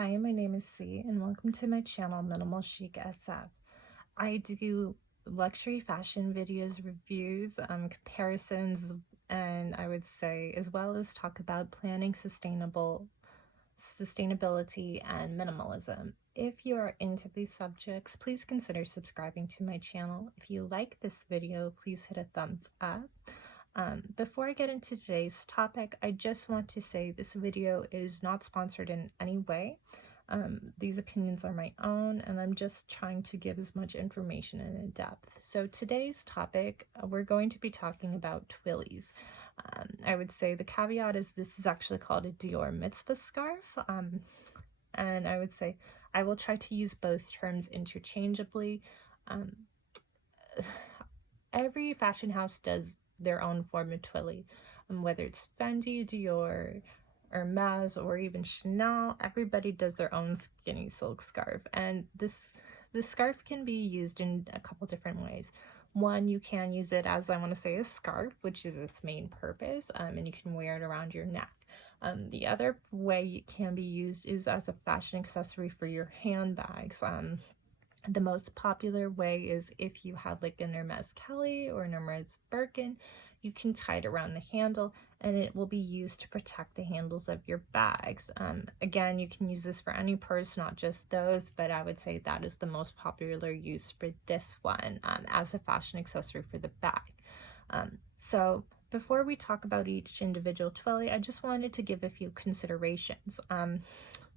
Hi, my name is C, and welcome to my channel, Minimal Chic SF. I do luxury fashion videos, reviews, comparisons, and I would say, as well as talk about planning sustainability and minimalism. If you are into these subjects, please consider subscribing to my channel. If you like this video, please hit a thumbs up. Before I get into today's topic, I just want to say this video is not sponsored in any way. These opinions are my own, and I'm just trying to give as much information and in depth. So today's topic, we're going to be talking about Twillies. I would say the caveat is this is actually called a Dior Mitzvah scarf. And I would say I will try to use both terms interchangeably. Every fashion house does their own form of Twilly, whether it's Fendi, Dior, Hermes, or even Chanel. Everybody does their own skinny silk scarf, and this scarf can be used in a couple different ways. One, you can use it as, I want to say, a scarf, which is its main purpose, and you can wear it around your neck. The other way it can be used is as a fashion accessory for your handbags. The most popular way is if you have like an Hermes Kelly or an Hermes Birkin, you can tie it around the handle and it will be used to protect the handles of your bags. Again, you can use this for any purse, not just those, but I would say that is the most popular use for this one as a fashion accessory for the bag. So before we talk about each individual Twilly, I just wanted to give a few considerations.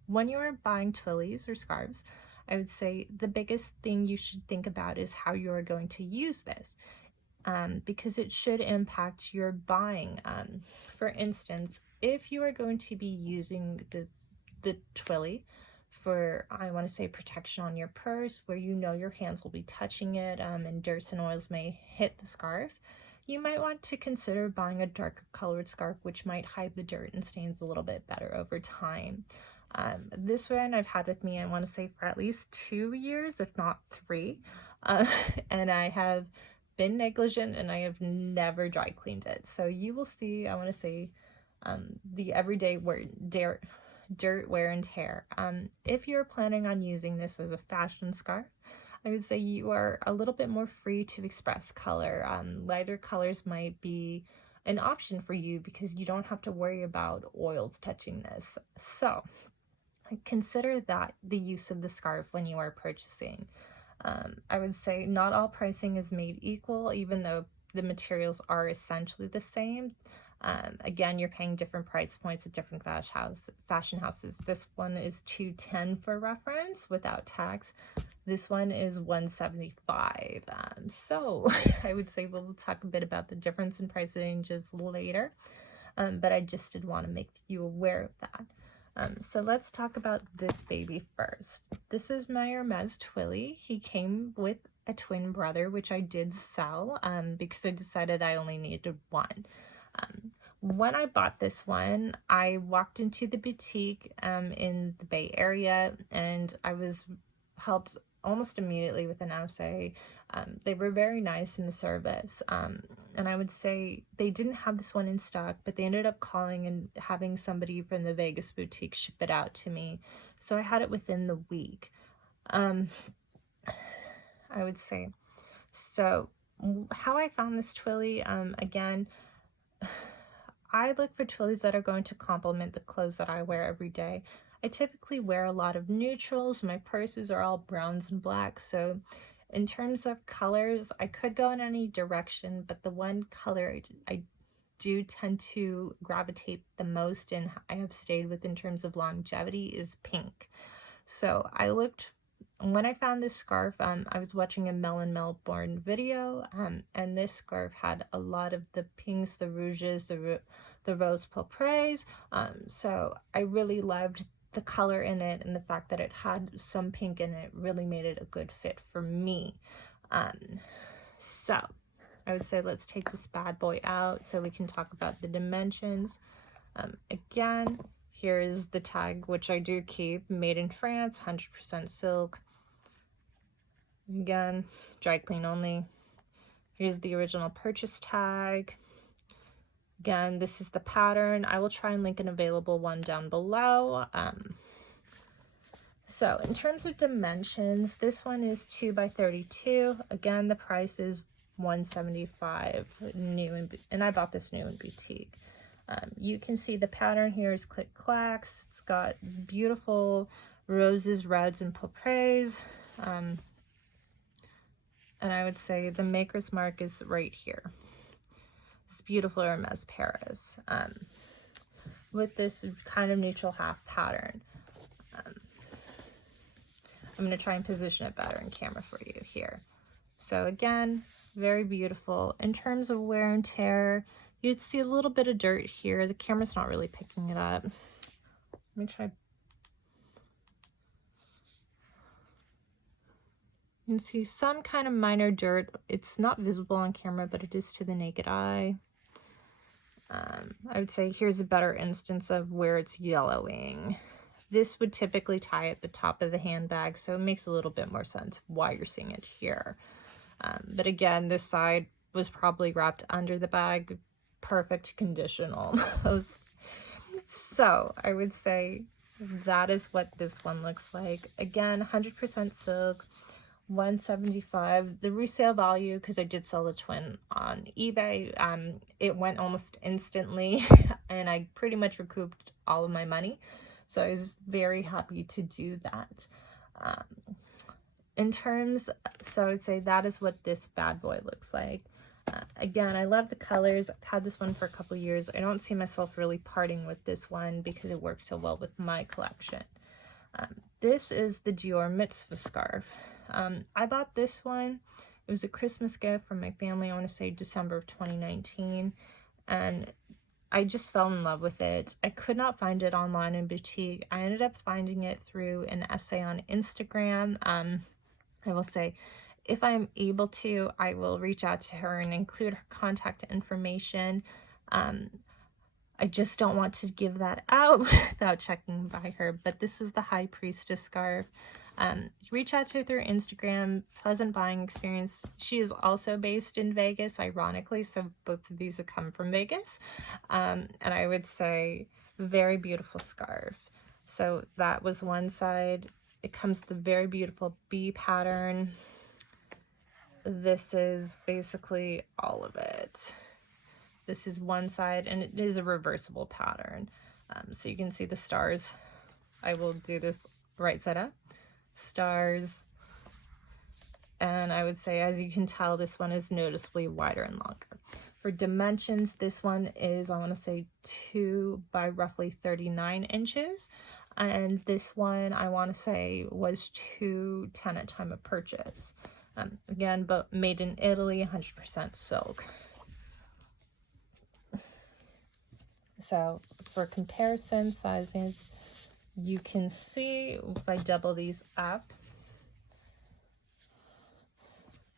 When you are buying Twillies or scarves, I would say the biggest thing you should think about is how you are going to use this, because it should impact your buying. For instance, if you are going to be using the Twilly for, I want to say, protection on your purse, where you know your hands will be touching it and dirt and oils may hit the scarf, you might want to consider buying a darker colored scarf, which might hide the dirt and stains a little bit better over time. This one I've had with me, I want to say, for at least 2 years, if not 3. And I have been negligent and I have never dry cleaned it. So you will see, I want to say, the everyday dirt, wear, and tear. If you're planning on using this as a fashion scarf, I would say you are a little bit more free to express color. Lighter colors might be an option for you because you don't have to worry about oils touching this. So consider that the use of the scarf when you are purchasing. I would say not all pricing is made equal, even though the materials are essentially the same. Again, you're paying different price points at different fashion houses. This one is $210 for reference without tax. This one is $175. So I would say we'll talk a bit about the difference in price ranges later, but I just did want to make you aware of that. So let's talk about this baby first. This is my Hermes Twilly. He came with a twin brother, which I did sell because I decided I only needed one. When I bought this one, I walked into the boutique in the Bay Area, and I was helped almost immediately with an essay. They were very nice in the service, and I would say they didn't have this one in stock, but they ended up calling and having somebody from the Vegas boutique ship it out to me, so I had it within the week. I would say, so how I found this Twilly, again, I look for Twillies that are going to complement the clothes that I wear every day. I typically wear a lot of neutrals. My purses are all browns and blacks. So in terms of colors, I could go in any direction, but the one color I do tend to gravitate the most and I have stayed with in terms of longevity is pink. So I looked, when I found this scarf, I was watching a Melon Melbourne video, and this scarf had a lot of the pinks, the rouges, the rose pourpres. So I really loved the color in it, and the fact that it had some pink in it really made it a good fit for me. So I would say let's take this bad boy out so we can talk about the dimensions. Again, here is the tag, which I do keep, made in France, 100% silk. Again, dry clean only. Here's the original purchase tag. Again, this is the pattern. I will try and link an available one down below. So in terms of dimensions, this one is 2 by 32. Again, the price is $175 new, and I bought this new in boutique. You can see the pattern here is Clic Clacs. It's got beautiful roses, reds, and pourpres. And I would say the maker's mark is right here. It's beautiful Hermes Paris with this kind of neutral half pattern. I'm going to try and position it better in camera for you here. So again, very beautiful. In terms of wear and tear, you'd see a little bit of dirt here. The camera's not really picking it up. Let me try. You can see some kind of minor dirt. It's not visible on camera, but it is to the naked eye. I would say here's a better instance of where it's yellowing. This would typically tie at the top of the handbag, so it makes a little bit more sense why you're seeing it here. But again, this side was probably wrapped under the bag. Perfect condition almost. So I would say that is what this one looks like. Again, 100% silk, $175. The resale value, because I did sell the twin on eBay, it went almost instantly and I pretty much recouped all of my money. So I was very happy to do that. So I would say that is what this bad boy looks like. Again, I love the colors. I've had this one for a couple of years. I don't see myself really parting with this one because it works so well with my collection. This is the Dior Mitzvah scarf. I bought this one. It was a Christmas gift from my family, I want to say December of 2019. And I just fell in love with it. I could not find it online in boutique. I ended up finding it through an essay on Instagram. I will say, if I'm able to, I will reach out to her and include her contact information. I just don't want to give that out without checking by her. But this is the High Priestess scarf. Reach out to her through Instagram. Pleasant buying experience. She is also based in Vegas, ironically, so both of these have come from Vegas. And I would say very beautiful scarf. So that was one side. It comes with the very beautiful bee pattern. This is basically all of it. This is one side, and it is a reversible pattern. So you can see the stars. I will do this right side up. Stars. And I would say, as you can tell, this one is noticeably wider and longer. For dimensions, this one is, I want to say, 2 by roughly 39 inches. And this one, I want to say, was 210 at time of purchase. Again, but made in Italy, 100% silk. So for comparison sizes, you can see if I double these up,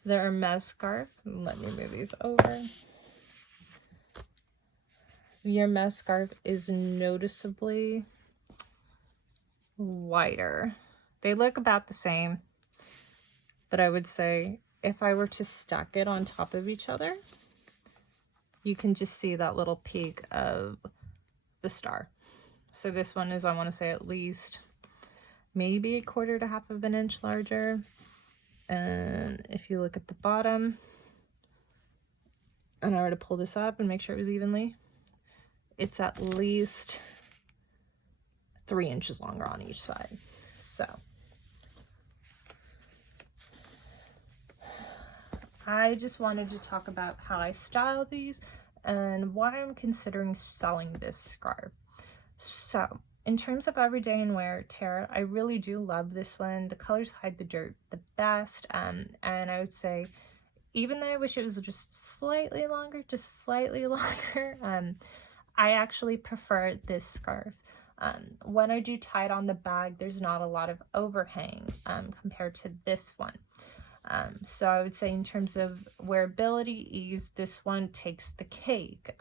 the Hermes scarf. Let me move these over. The Hermes scarf is noticeably wider. They look about the same, but I would say if I were to stack it on top of each other, you can just see that little peak of the star. So this one is, I want to say, at least maybe 1/4 to 1/2 of an inch larger. And if you look at the bottom, and I were to pull this up and make sure it was evenly, it's at least 3 inches longer on each side. So I just wanted to talk about how I style these and why I'm considering selling this scarf. So in terms of everyday and wear tear, I really do love this one. The colors hide the dirt the best. And I would say, even though I wish it was just slightly longer, I actually prefer this scarf. When I do tie it on the bag, there's not a lot of overhang compared to this one. So I would say in terms of wearability, ease, this one takes the cake.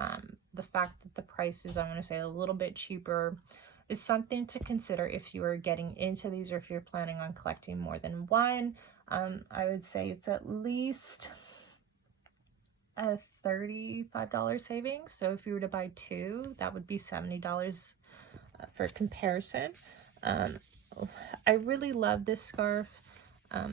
The fact that the price is, I want to say, a little bit cheaper is something to consider if you are getting into these or if you're planning on collecting more than one. I would say it's at least a $35 savings. So if you were to buy two, that would be $70 for comparison. I really love this scarf.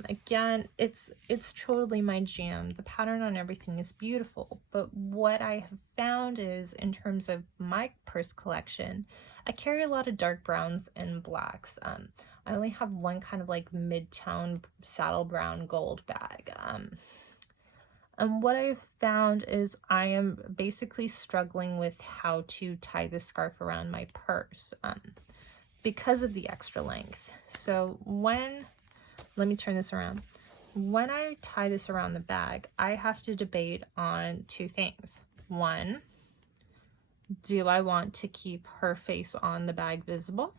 Again, it's totally my jam. The pattern on everything is beautiful, but what I have found is, in terms of my purse collection, I carry a lot of dark browns and blacks. I only have one kind of like mid-tone saddle brown gold bag. And what I've found is I am basically struggling with how to tie the scarf around my purse because of the extra length. So let me turn this around. When I tie this around the bag, I have to debate on two things. One, do I want to keep her face on the bag visible?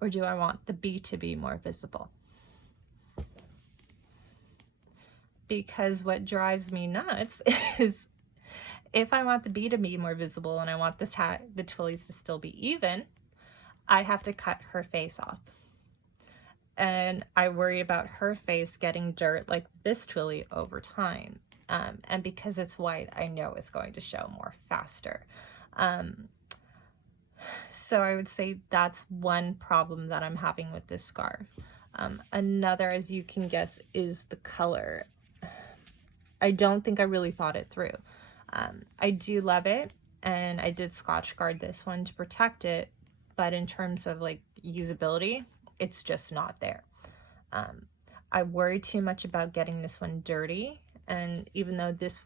Or do I want the B to be more visible? Because what drives me nuts is if I want the B to be more visible and I want the twillies to still be even, I have to cut her face off. And I worry about her face getting dirt like this twilly over time. And because it's white, I know it's going to show more faster. So I would say that's one problem that I'm having with this scarf. Another, as you can guess, is the color. I don't think I really thought it through. I do love it, and I did Scotch guard this one to protect it, but in terms of like usability, it's just not there. I worry too much about getting this one dirty, and even though this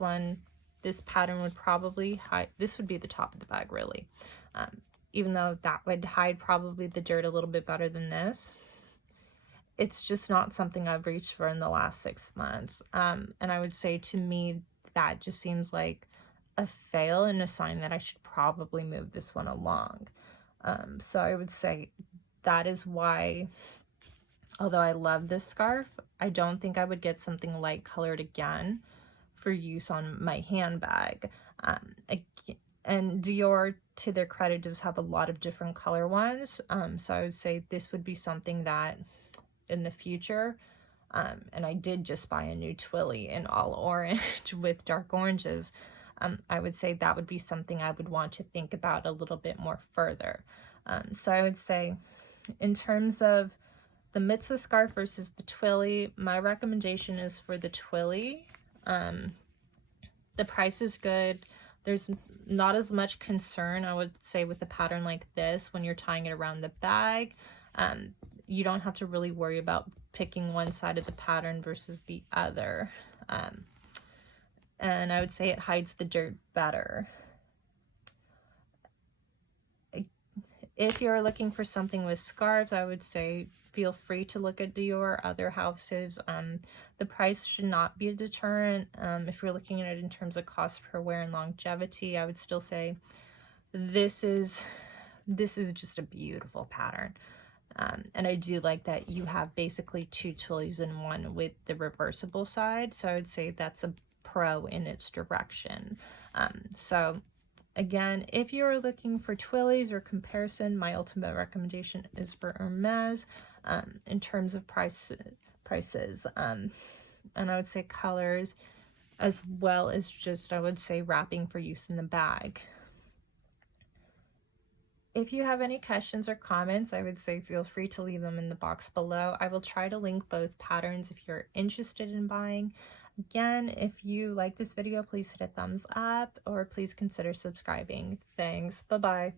pattern would probably hide, this would be the top of the bag really, even though that would hide probably the dirt a little bit better than this, it's just not something I've reached for in the last 6 months. And I would say, to me, that just seems like a fail and a sign that I should probably move this one along. So I would say that is why, although I love this scarf, I don't think I would get something light colored again for use on my handbag. And Dior, to their credit, does have a lot of different color ones. So I would say this would be something that in the future, and I did just buy a new twilly in all orange with dark oranges, I would say that would be something I would want to think about a little bit more further. So I would say, in terms of the Mitzvah scarf versus the twilly, my recommendation is for the twilly. The price is good. There's not as much concern, I would say, with a pattern like this when you're tying it around the bag. You don't have to really worry about picking one side of the pattern versus the other. And I would say it hides the dirt better. If you're looking for something with scarves, I would say feel free to look at Dior, other houses. The price should not be a deterrent. If you're looking at it in terms of cost per wear and longevity, I would still say this is just a beautiful pattern. And I do like that you have basically two twillies in one with the reversible side. So I would say that's a pro in its direction. So again, if you're looking for twillies or comparison, my ultimate recommendation is for Hermes in terms of prices. And I would say colors, as well as just, I would say, wrapping for use in the bag. If you have any questions or comments, I would say feel free to leave them in the box below. I will try to link both patterns if you're interested in buying. Again, if you like this video, please hit a thumbs up or please consider subscribing. Thanks. Bye-bye.